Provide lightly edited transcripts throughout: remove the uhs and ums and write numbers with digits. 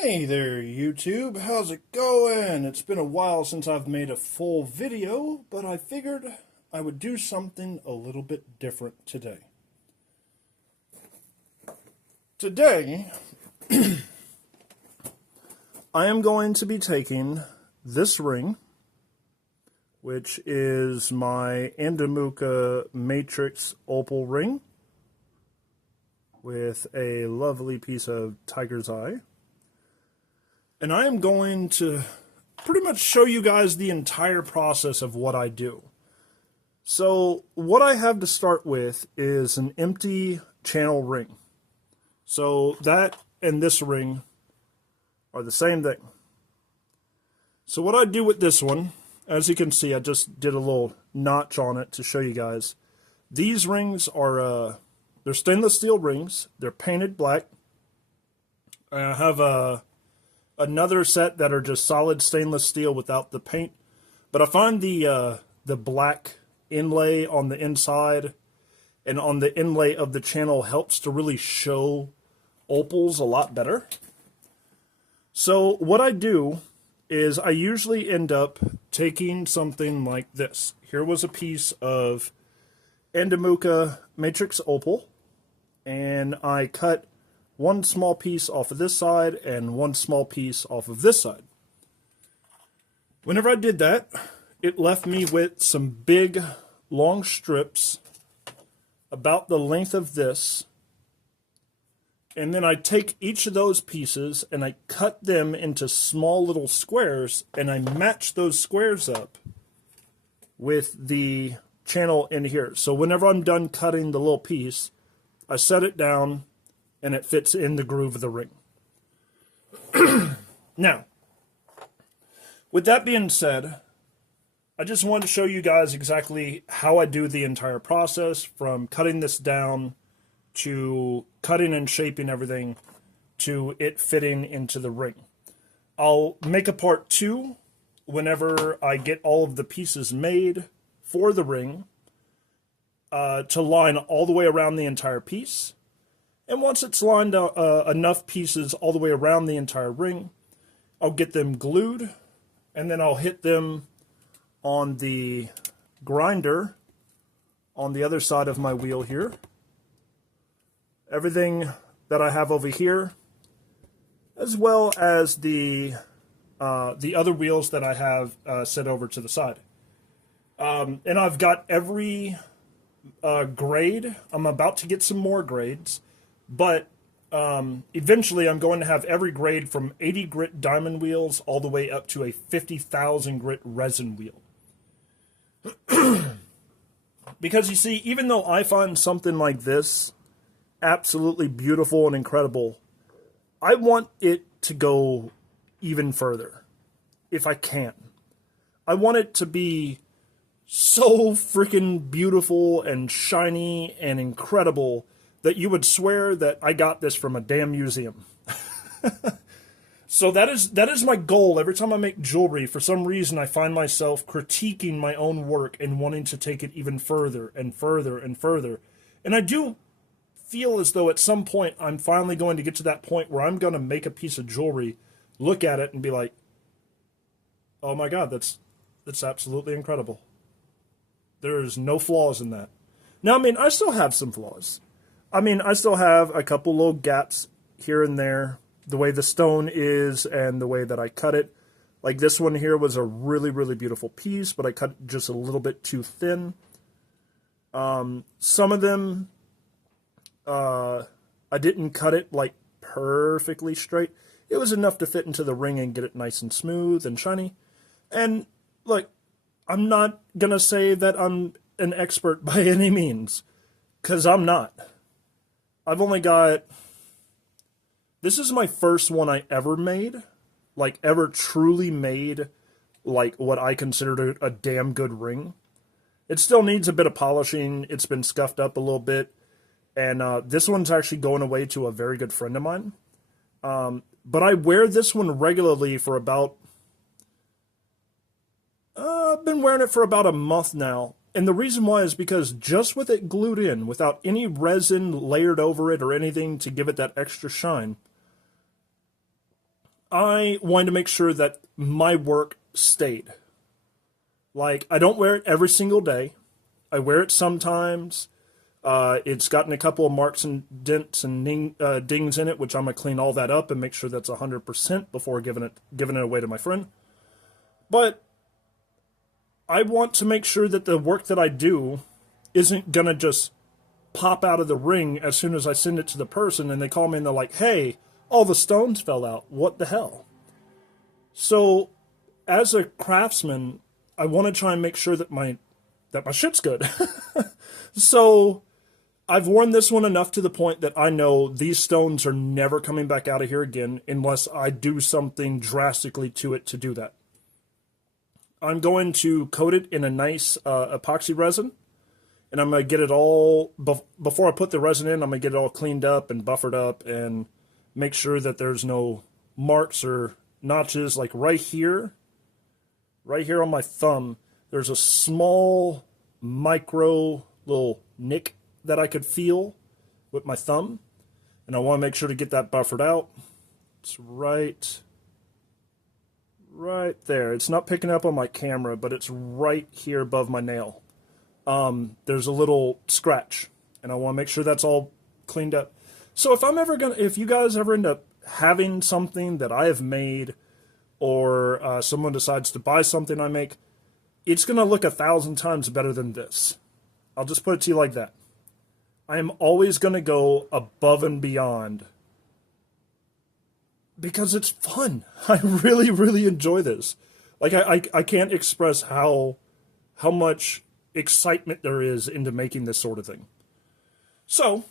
Hey there, YouTube. How's it going? It's been a while since I've made a full video, but I figured I would do something a little bit different today. Today, I am going to be taking this ring, which is my Andamooka Matrix Opal ring, with a lovely piece of tiger's eye. And I am going to pretty much show you guys the entire process of what I do. So what I have to start with is an empty channel ring. So that and this ring are the same thing. So what I do with this one, as you can see, I just did a little notch on it to show you guys. These rings are, they're stainless steel rings. They're painted black. I have another set that are just solid stainless steel without the paint, but I find the black inlay on the inside and on the inlay of the channel helps to really show opals a lot better. So what I do is I usually end up taking something like this. Here was a piece of Andamooka Matrix Opal, and I cut one small piece off of this side and one small piece off of this side. Whenever I did that, it left me with some big, long strips about the length of this. And then I take each of those pieces and I cut them into small little squares, and I match those squares up with the channel in here. So whenever I'm done cutting the little piece, I set it down and it fits in the groove of the ring. Now, with that being said, I just wanted to show you guys exactly how I do the entire process, from cutting this down to cutting and shaping everything to it fitting into the ring. I'll make a part 2 whenever I get all of the pieces made for the ring to line all the way around the entire piece. And once it's lined enough pieces all the way around the entire ring, I'll get them glued, and then I'll hit them on the grinder on the other side of my wheel here. Everything that I have over here, as well as the other wheels that I have set over to the side. And I've got every grade. I'm about to get some more grades. But eventually I'm going to have every grade from 80 grit diamond wheels all the way up to a 50,000 grit resin wheel. Because you see, even though I find something like this absolutely beautiful and incredible, I want it to go even further, if I can. I want it to be so freaking beautiful and shiny and incredible that you would swear that I got this from a damn museum. So that is my goal. Every time I make jewelry, for some reason I find myself critiquing my own work and wanting to take it even further and further and further. And I do feel as though at some point I'm finally going to get to that point where I'm going to make a piece of jewelry, look at it and be like, oh my God, that's absolutely incredible. There's no flaws in that. Now, I mean, I still have some flaws. I mean, I still have a couple little gaps here and there, the way the stone is and the way that I cut it. Like this one here was a really, really beautiful piece, but I cut it just a little bit too thin. Some of them, I didn't cut it like perfectly straight. It was enough to fit into the ring and get it nice and smooth and shiny. And look, I'm not going to say that I'm an expert by any means, because I'm not. I've only got, this is my first one I ever made, like ever truly made, like what I considered a damn good ring. It still needs a bit of polishing. It's been scuffed up a little bit. And this one's actually going away to a very good friend of mine. But I wear this one regularly for about, I've been wearing it for about a month now. And the reason why is because just with it glued in, without any resin layered over it or anything to give it that extra shine, I wanted to make sure that my work stayed. Like, I don't wear it every single day. I wear it sometimes. It's gotten a couple of marks and dents and dings in it, which I'm gonna clean all that up and make sure that's 100% before giving it away to my friend. But I want to make sure that the work that I do isn't gonna just pop out of the ring as soon as I send it to the person and they call me and they're like, "Hey, all the stones fell out. What the hell?" So, as a craftsman, I want to try and make sure that my shit's good. So, I've worn this one enough to the point that I know these stones are never coming back out of here again unless I do something drastically to it to do that. I'm going to coat it in a nice epoxy resin, and I'm going to get it all, before I put the resin in, I'm going to get it all cleaned up and buffered up and make sure that there's no marks or notches. Like right here on my thumb, there's a small micro little nick that I could feel with my thumb, and I want to make sure to get that buffered out. It's right there. It's not picking up on my camera, but it's right here above my nail. There's a little scratch, and I want to make sure that's all cleaned up. So if you guys ever end up having something that I have made, or someone decides to buy something I make, it's going to look 1,000 times better than this. I'll just put it to you like that. I am always going to go above and beyond because it's fun. I really, really enjoy this. Like, I can't express how much excitement there is into making this sort of thing. So,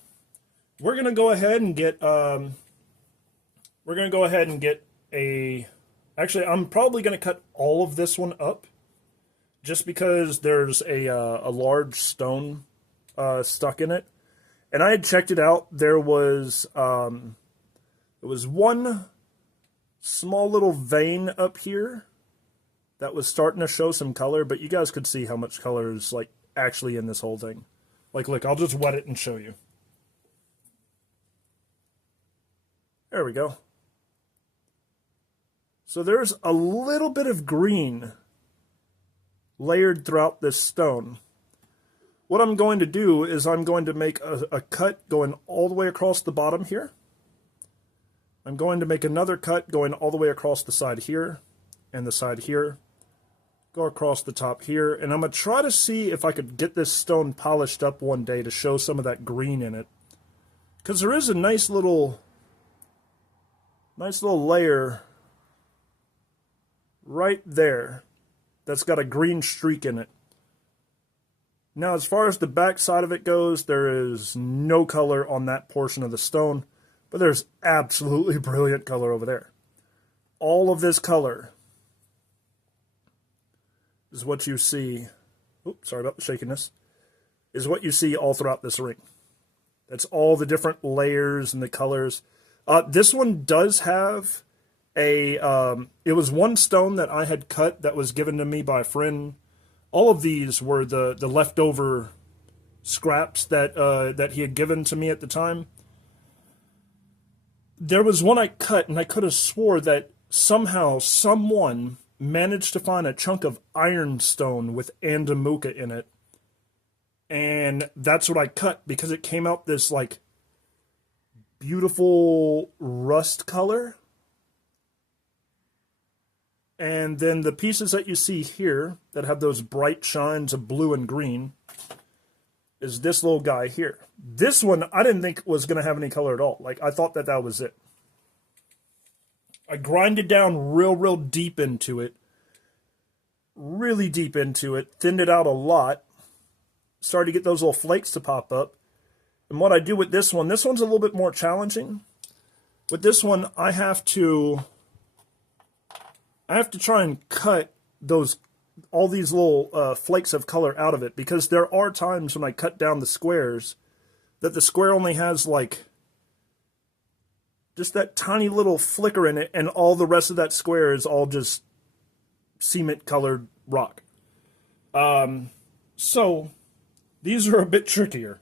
we're going to go ahead and get, actually, I'm probably going to cut all of this one up just because there's a large stone stuck in it. And I had checked it out. There was one small little vein up here that was starting to show some color, but you guys could see how much color is like actually in this whole thing. Like, look, I'll just wet it and show you. There we go. So there's a little bit of green layered throughout this stone. What I'm going to do is I'm going to make a cut going all the way across the bottom here. I'm going to make another cut going all the way across the side here and the side here. Go across the top here, and I'm going to try to see if I could get this stone polished up one day to show some of that green in it. Because there is a nice little layer right there that's got a green streak in it. Now, as far as the back side of it goes, there is no color on that portion of the stone, but there's absolutely brilliant color over there. All of this color is what you see. Oops, sorry about the shakiness. Is what you see all throughout this ring. That's all the different layers and the colors. This one does have it was one stone that I had cut that was given to me by a friend. All of these were the leftover scraps that he had given to me at the time. There was one I cut, and I could have swore that somehow someone managed to find a chunk of ironstone with Andamooka in it. And that's what I cut, because it came out this, like, beautiful rust color. And then the pieces that you see here that have those bright shines of blue and green is this little guy here. This one I didn't think was going to have any color at all. Like, I thought that was it. I grinded down real deep into it. Really deep into it. Thinned it out a lot. Started to get those little flakes to pop up. And what I do with this one's a little bit more challenging. With this one, I have to try and cut all these little flakes of color out of it, because there are times when I cut down the squares that the square only has like just that tiny little flicker in it, and all the rest of that square is all just cement colored rock. So these are a bit trickier.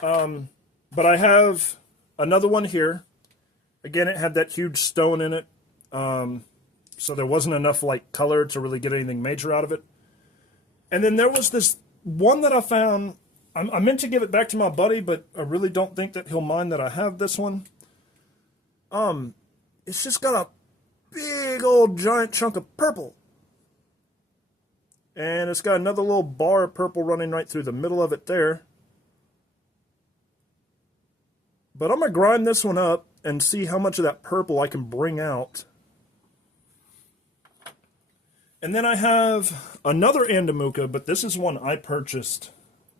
But I have another one here. Again, it had that huge stone in it, so there wasn't enough like color to really get anything major out of it. And then there was this one that I found. I meant to give it back to my buddy, but I really don't think that he'll mind that I have this one. It's just got a big old giant chunk of purple. And it's got another little bar of purple running right through the middle of it there. But I'm going to grind this one up and see how much of that purple I can bring out. And then I have another Andamooka, but this is one I purchased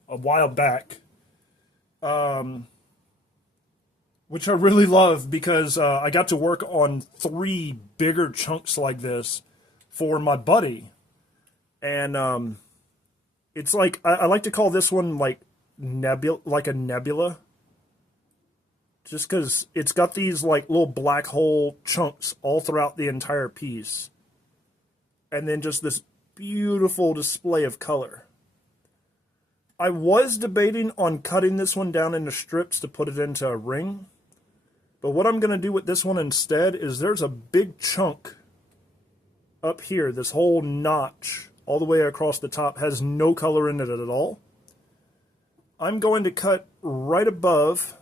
a while back. Which I really love because I got to work on 3 bigger chunks like this for my buddy. And it's like, I like to call this one like a nebula. Just because it's got these like little black hole chunks all throughout the entire piece. And then just this beautiful display of color. I was debating on cutting this one down into strips to put it into a ring. But what I'm going to do with this one instead is there's a big chunk up here. This whole notch all the way across the top has no color in it at all. I'm going to cut right above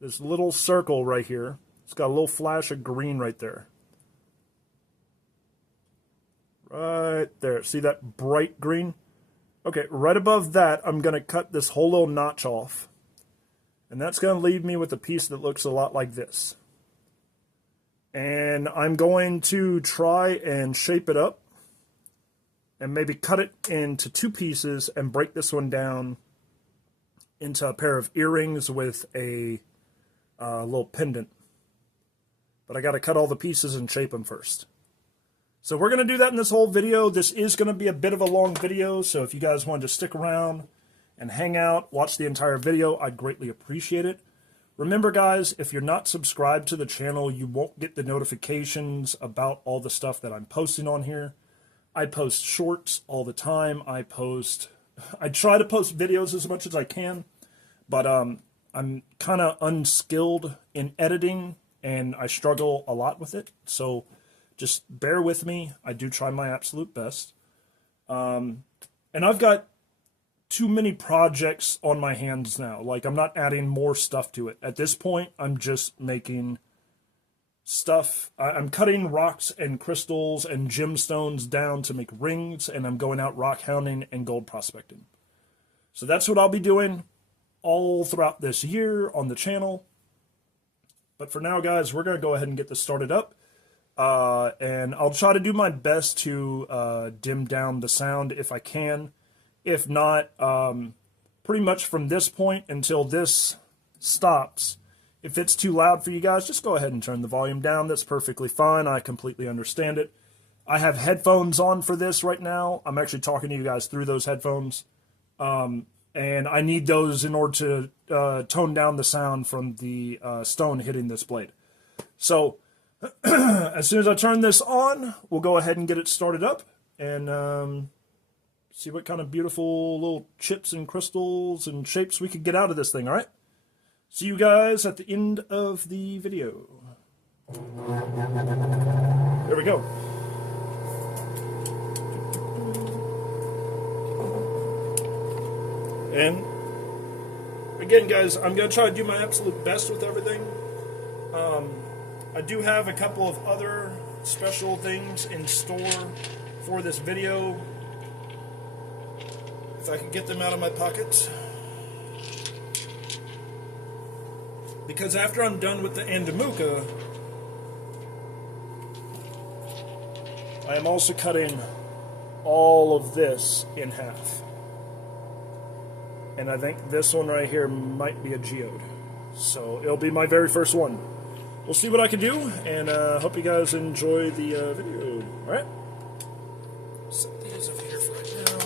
this little circle right here. It's got a little flash of green right there. Right there. See that bright green? Okay, right above that, I'm going to cut this whole little notch off. And that's going to leave me with a piece that looks a lot like this. And I'm going to try and shape it up. And maybe cut it into 2 pieces and break this one down into a pair of earrings with a little pendant. But I got to cut all the pieces and shape them first. So we're going to do that in this whole video. This is going to be a bit of a long video, so if you guys wanted to stick around and hang out, watch the entire video, I'd greatly appreciate it. Remember guys, if you're not subscribed to the channel, you won't get the notifications about all the stuff that I'm posting on here. I post shorts all the time. I try to post videos as much as I can, but I'm kind of unskilled in editing, and I struggle a lot with it, so just bear with me. I do try my absolute best. And I've got too many projects on my hands now. Like, I'm not adding more stuff to it. At this point, I'm just making stuff. I'm cutting rocks and crystals and gemstones down to make rings, and I'm going out rock hounding and gold prospecting. So that's what I'll be doing all throughout this year on the channel. But for now, guys, we're going to go ahead and get this started up. And I'll try to do my best to dim down the sound if I can. If not, pretty much from this point until this stops, if it's too loud for you guys, just go ahead and turn the volume down. That's perfectly fine. I completely understand it. I have headphones on for this right now. I'm actually talking to you guys through those headphones. And I need those in order to tone down the sound from the stone hitting this blade. So as soon as I turn this on, we'll go ahead and get it started up and see what kind of beautiful little chips and crystals and shapes we could get out of this thing, all right? See you guys at the end of the video. There we go. And again, guys, I'm going to try to do my absolute best with everything. I do have a couple of other special things in store for this video. If I can get them out of my pockets. Because after I'm done with the Andamooka, I am also cutting all of this in half. And I think this one right here might be a geode. So it'll be my very first one. We'll see what I can do, and hope you guys enjoy the video. Alright? Set these over here for right now.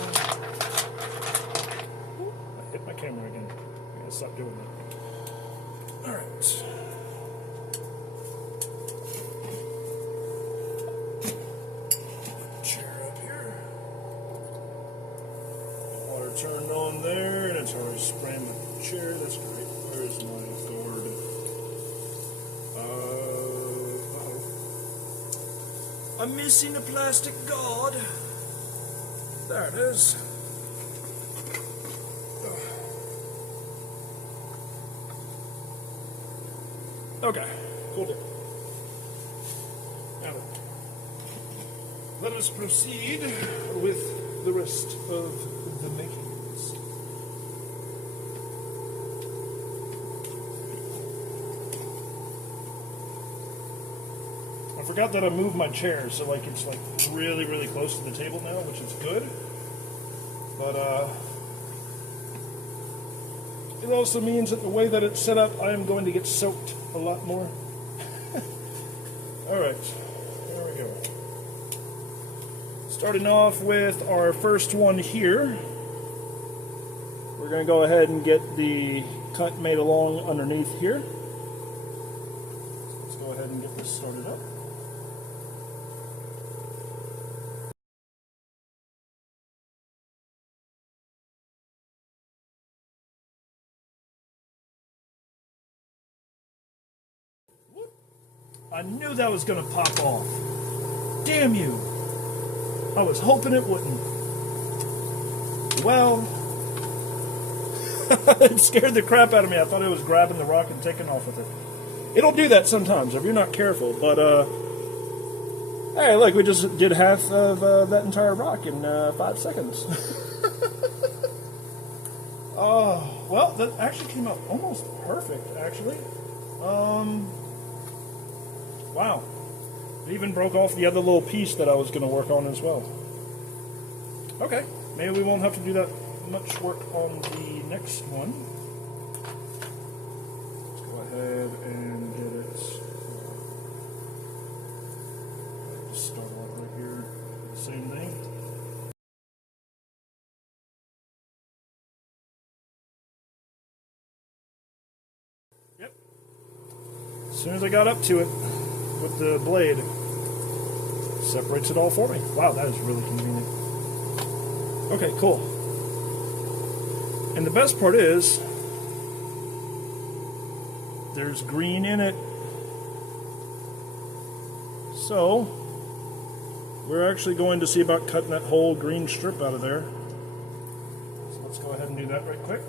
I hit my camera again. I gotta stop doing that. Alright. Chair up here. Water turned on there, and it's already spraying the chair. That's great. Where's my gourd? I'm missing a plastic guard. There it is. Okay, hold it. Now, let us proceed with the rest of the makings. I forgot that I moved my chair, so like it's like really close to the table now, which is good. But it also means that the way that it's set up, I am going to get soaked a lot more. Alright, there we go. Starting off with our first one here. We're going to go ahead and get the cut made along underneath here. So let's go ahead and get this started up. I knew that was going to pop off. Damn you. I was hoping it wouldn't. Well, it scared the crap out of me. I thought it was grabbing the rock and taking off with it. It'll do that sometimes if you're not careful, but hey, look, we just did half of that entire rock in 5 seconds. Oh, well, that actually came out almost perfect, actually. Wow. It even broke off the other little piece that I was going to work on as well. Okay, maybe we won't have to do that much work on the next one. Let's go ahead and get it. Just start off right here. Same thing. Yep. As soon as I got up to it with the blade, separates it all for me. Wow, that is really convenient. Okay, cool. And the best part is, there's green in it. So, we're actually going to see about cutting that whole green strip out of there. So let's go ahead and do that right quick.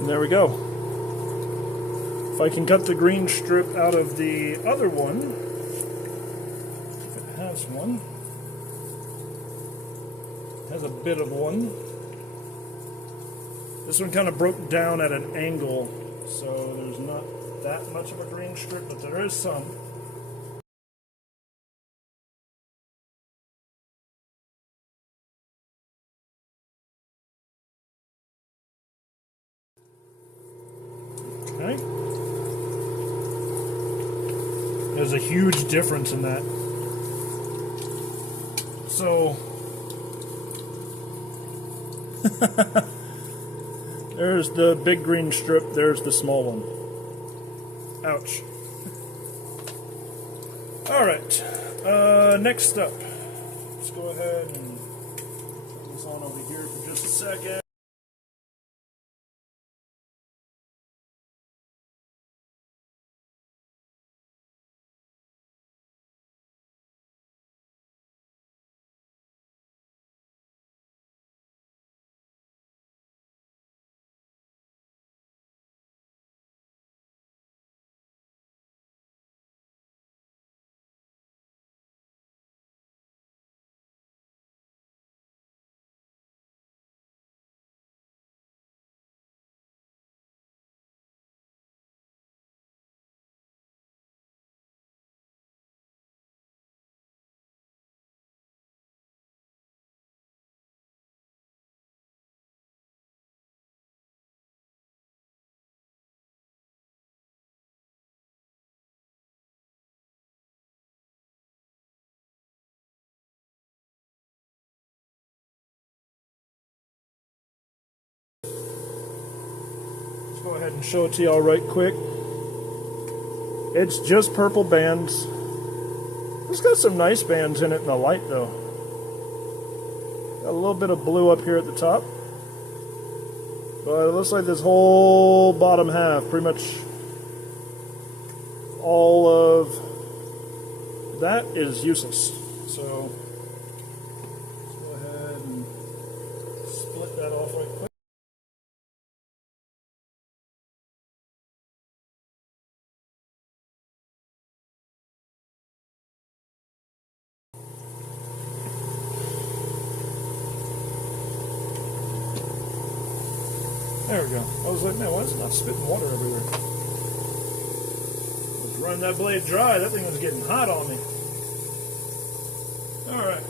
There we go. If I can cut the green strip out of the other one, if it has one, it has a bit of one. This one kind of broke down at an angle, so there's not that much of a green strip, but there is some. Okay. There's a huge difference in that. So, there's the big green strip, there's the small one. Ouch. Alright, next up, let's go ahead and put this on over here for just a second. go ahead and show it to y'all right quick. It's just purple bands. It's got some nice bands in it in the light though. Got a little bit of blue up here at the top. But it looks like this whole bottom half, pretty much all of that is useless. So let's go ahead and split that off right quick. There we go. I was like, man, why is it not spitting water everywhere? Let's run that blade dry. That thing was getting hot on me. All right.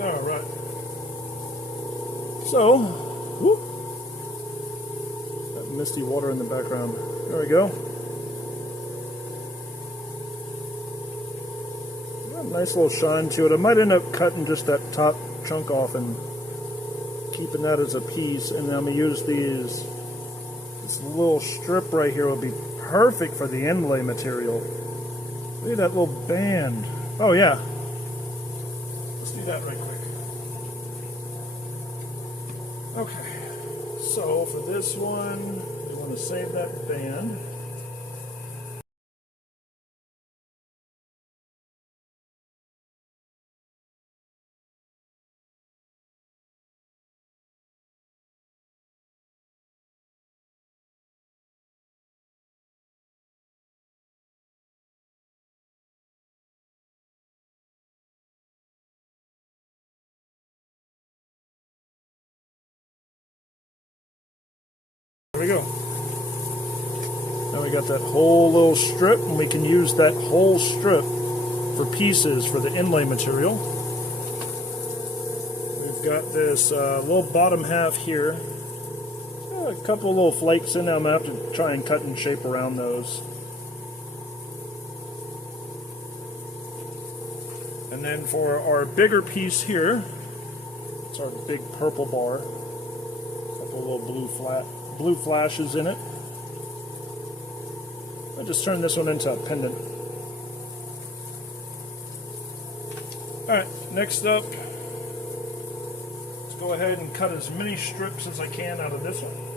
All right. So, whoop, that misty water in the background. There we go. Got a nice little shine to it. I might end up cutting just that top chunk off and keeping that as a piece. And then I'm going to use these. This little strip right here will be perfect for the inlay material. Look at that little band. Oh yeah. Let's do that right quick. Okay, so for this one, we want to save that band. There we go. Now we got that whole little strip, and we can use that whole strip for pieces for the inlay material. We've got this little bottom half here. A couple of little flakes in there. I'm going to have to try and cut and shape around those. And then for our bigger piece here, it's our big purple bar. A couple of little blue flashes in it. I just turned this one into a pendant. Alright, next up, let's go ahead and cut as many strips as I can out of this one.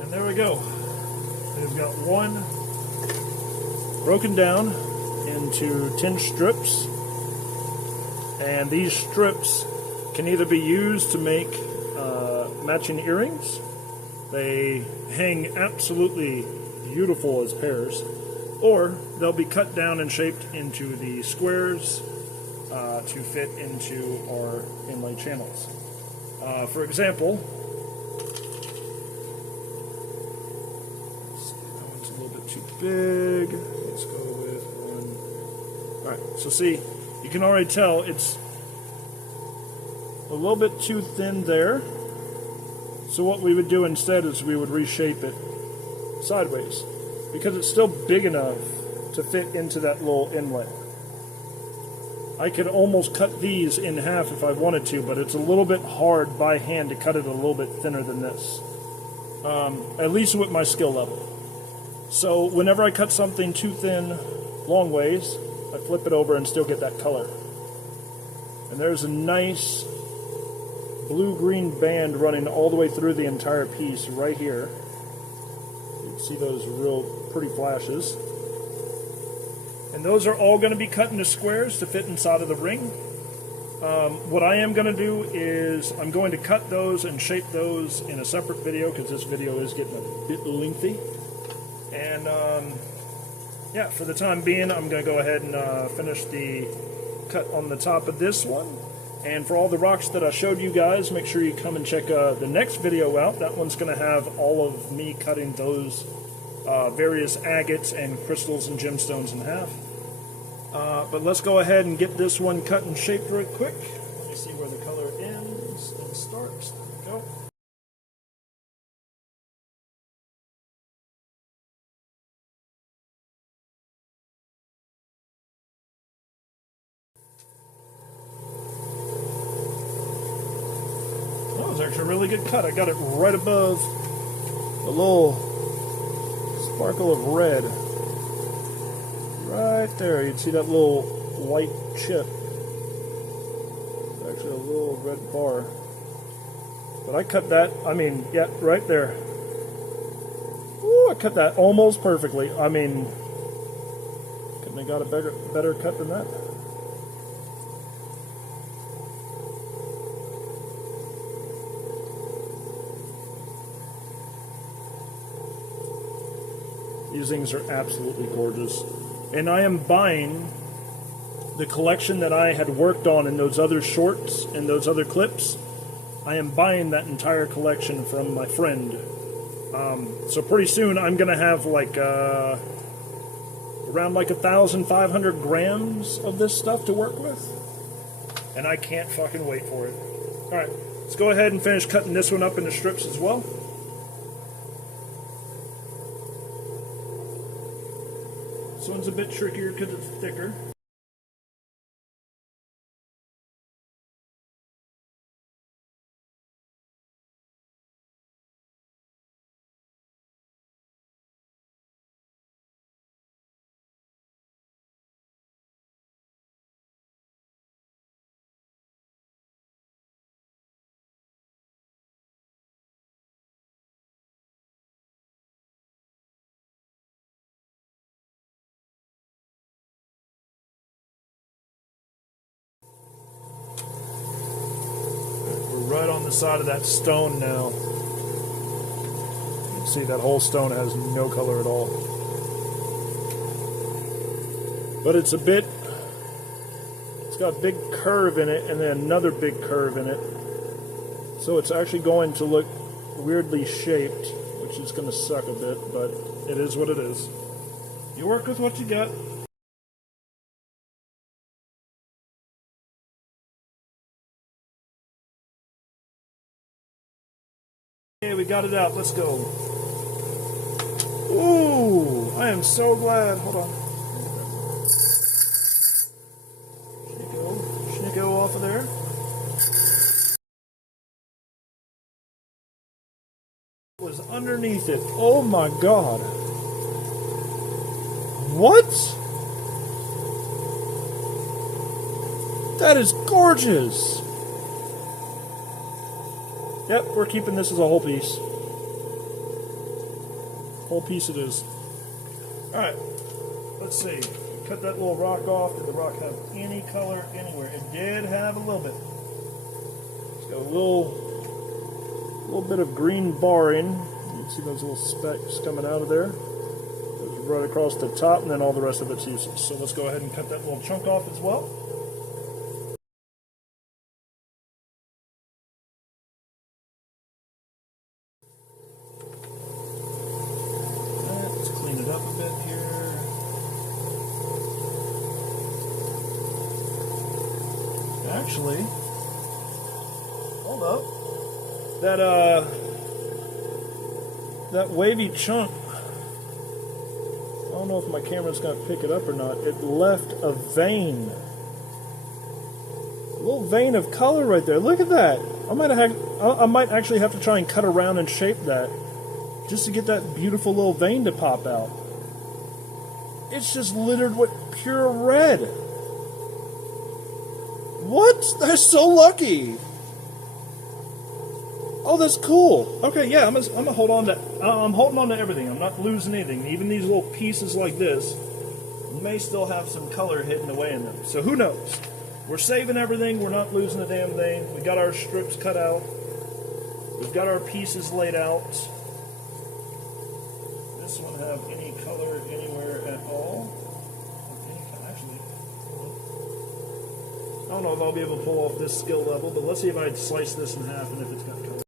And there we go. We've got one broken down into tin strips, and these strips can either be used to make matching earrings. They hang absolutely beautiful as pairs, or they'll be cut down and shaped into the squares to fit into our inlay channels. For example, that one's a little bit too big. Let's go with one. Alright, so see, you can already tell it's a little bit too thin there. So what we would do instead is we would reshape it sideways, because it's still big enough to fit into that little inlay. I could almost cut these in half if I wanted to, but it's a little bit hard by hand to cut it a little bit thinner than this, at least with my skill level. So whenever I cut something too thin long ways, I flip it over and still get that color. And there's a nice blue-green band running all the way through the entire piece right here. You can see those real pretty flashes. And those are all going to be cut into squares to fit inside of the ring. What I am going to do is I'm going to cut those and shape those in a separate video, because this video is getting a bit lengthy. And yeah, for the time being, I'm going to go ahead and finish the cut on the top of this one. And for all the rocks that I showed you guys, make sure you come and check the next video out. That one's going to have all of me cutting those various agates and crystals and gemstones in half. But let's go ahead and get this one cut and shaped real quick. Let me see where the color ends and starts. There we go. That was actually a really good cut. I got it right above a little sparkle of red. Right there, you'd see that little white chip. It's actually a little red bar. But I cut that, I mean, yeah, right there. Ooh, I cut that almost perfectly. I mean, couldn't have got a better cut than that. These things are absolutely gorgeous. And I am buying the collection that I had worked on in those other shorts and those other clips. I am buying that entire collection from my friend. So pretty soon I'm going to have like around like 1,500 grams of this stuff to work with. And I can't fucking wait for it. Alright, let's go ahead and finish cutting this one up into strips as well. This one's a bit trickier because it's thicker. Right on the side of that stone now. You can see that whole stone has no color at all. But it's got a big curve in it and then another big curve in it. So it's actually going to look weirdly shaped, which is going to suck a bit, but it is what it is. You work with what you got. Okay, we got it out. Let's go. Ooh, I am so glad. Hold on. Schnicko off of there. It was underneath it. Oh my god. What? That is gorgeous. Yep, we're keeping this as a whole piece. Whole piece it is. Alright, let's see. cut that little rock off. Did the rock have any color anywhere? It did have a little bit. It's got a little bit of green barring. You can see those little specks coming out of there. Goes right across the top, and then all the rest of it's useless. So let's go ahead and cut that little chunk off as well. Let's clean it up a bit here. Actually, hold up. That wavy chunk, I don't know if my camera's going to pick it up or not. It left a vein. A little vein of color right there. Look at that. I might actually have to try and cut around and shape that just to get that beautiful little vein to pop out. It's just littered with pure red. What? They're so lucky. Oh, that's cool. Okay, yeah, I'm gonna hold on to. I'm holding on to everything. I'm not losing anything. Even these little pieces like this may still have some color hidden away in them. So who knows? We're saving everything. We're not losing a damn thing. We got our strips cut out. We've got our pieces laid out. This one have any color anywhere at all? Actually, I don't know if I'll be able to pull off this skill level, but let's see if I slice this in half and if it's got color.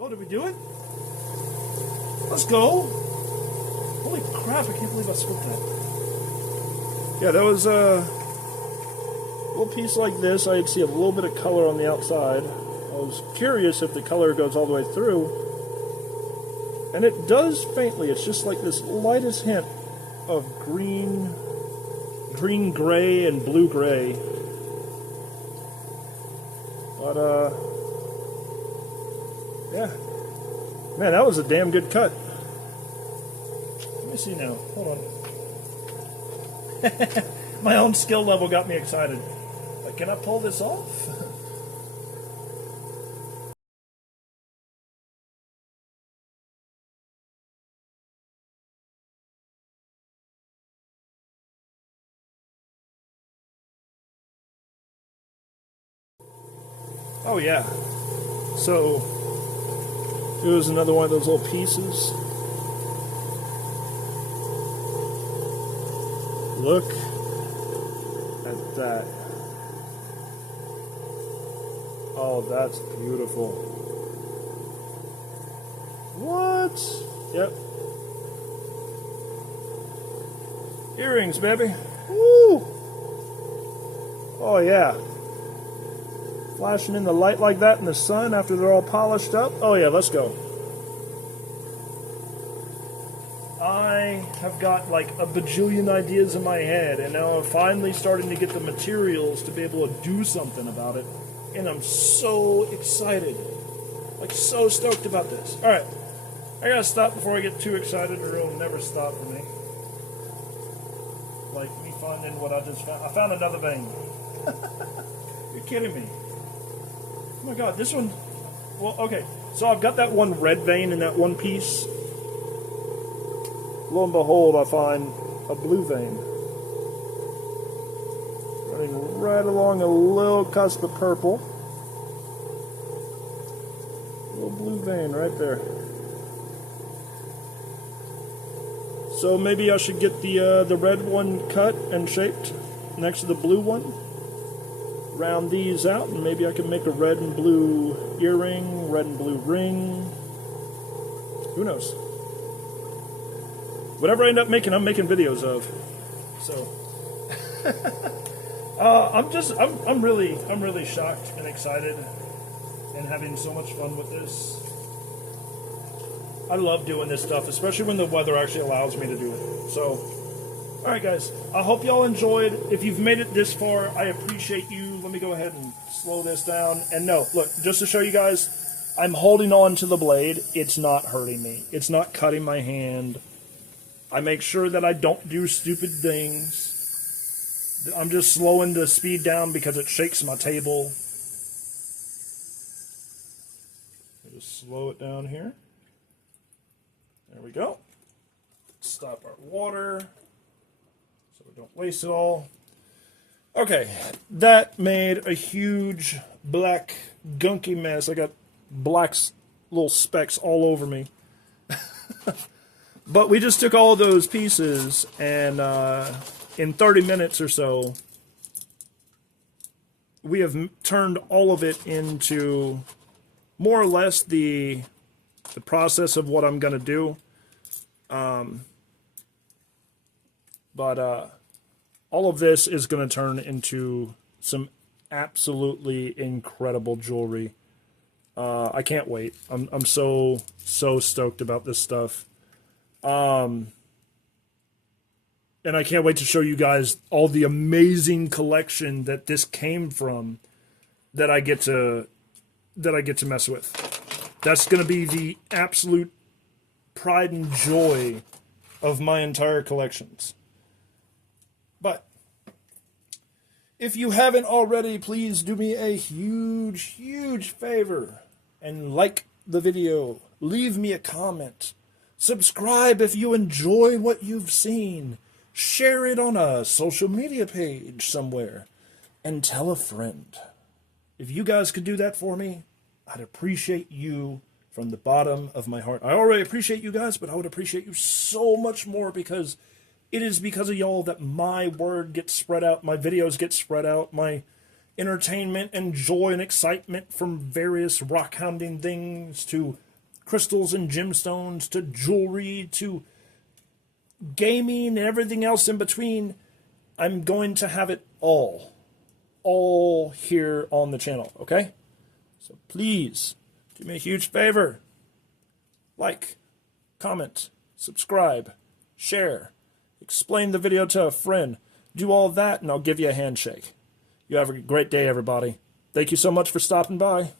Oh, did we do it? Let's go! Holy crap, I can't believe I split that. Yeah, that was a little piece like this. I'd see a little bit of color on the outside. I was curious if the color goes all the way through. And it does faintly. It's just like this lightest hint of green gray and blue gray. But, yeah. Man, that was a damn good cut. Let me see now. Hold on. My own skill level got me excited. Can I pull this off? Oh yeah. So it was another one of those little pieces. Look at that. Oh, that's beautiful. What? Yep. Earrings, baby. Woo! Oh yeah. Flashing in the light like that in the sun after they're all polished up. Oh yeah, let's go. I have got like a bajillion ideas in my head, and now I'm finally starting to get the materials to be able to do something about it. And I'm so excited. Like, so stoked about this. Alright, I gotta stop before I get too excited, or it'll never stop for me. Like me finding what I just found. I found another vein. You're kidding me. Oh my god, this one... Well, okay, so I've got that one red vein in that one piece. Lo and behold, I find a blue vein. Running right along a little cusp of purple. A little blue vein right there. So maybe I should get the red one cut and shaped next to the blue one. Round these out, and maybe I can make a red and blue earring, red and blue ring. Who knows? Whatever I end up making, I'm making videos of. So I'm really shocked and excited and having so much fun with this. I love doing this stuff, especially when the weather actually allows me to do it. So, alright guys, I hope y'all enjoyed. If you've made it this far, I appreciate you. Let me go ahead and slow this down. And no, look, just to show you guys, I'm holding on to the blade. It's not hurting me. It's not cutting my hand. I make sure that I don't do stupid things. I'm just slowing the speed down because it shakes my table. Just slow it down here. There we go. Stop our water so we don't waste it all. Okay, that made a huge black gunky mess. I got black little specks all over me. But we just took all those pieces and in 30 minutes or so, we have turned all of it into more or less the process of what I'm going to do. But all of this is going to turn into some absolutely incredible jewelry. I can't wait. I'm so stoked about this stuff. And I can't wait to show you guys all the amazing collection that this came from that I get to mess with. That's going to be the absolute pride and joy of my entire collections. But if you haven't already, please do me a huge favor and like the video. Leave me a comment. Subscribe if you enjoy what you've seen. Share it on a social media page somewhere. And tell a friend. If you guys could do that for me, I'd appreciate you from the bottom of my heart. I already appreciate you guys, but I would appreciate you so much more because it is because of y'all that my word gets spread out, my videos get spread out, my entertainment and joy and excitement from various rock hounding things to crystals and gemstones to jewelry to gaming and everything else in between. I'm going to have it all here on the channel, okay? So please do me a huge favor. Like, comment, subscribe, share, explain the video to a friend. Do all that and I'll give you a handshake. You have a great day, everybody. Thank you so much for stopping by.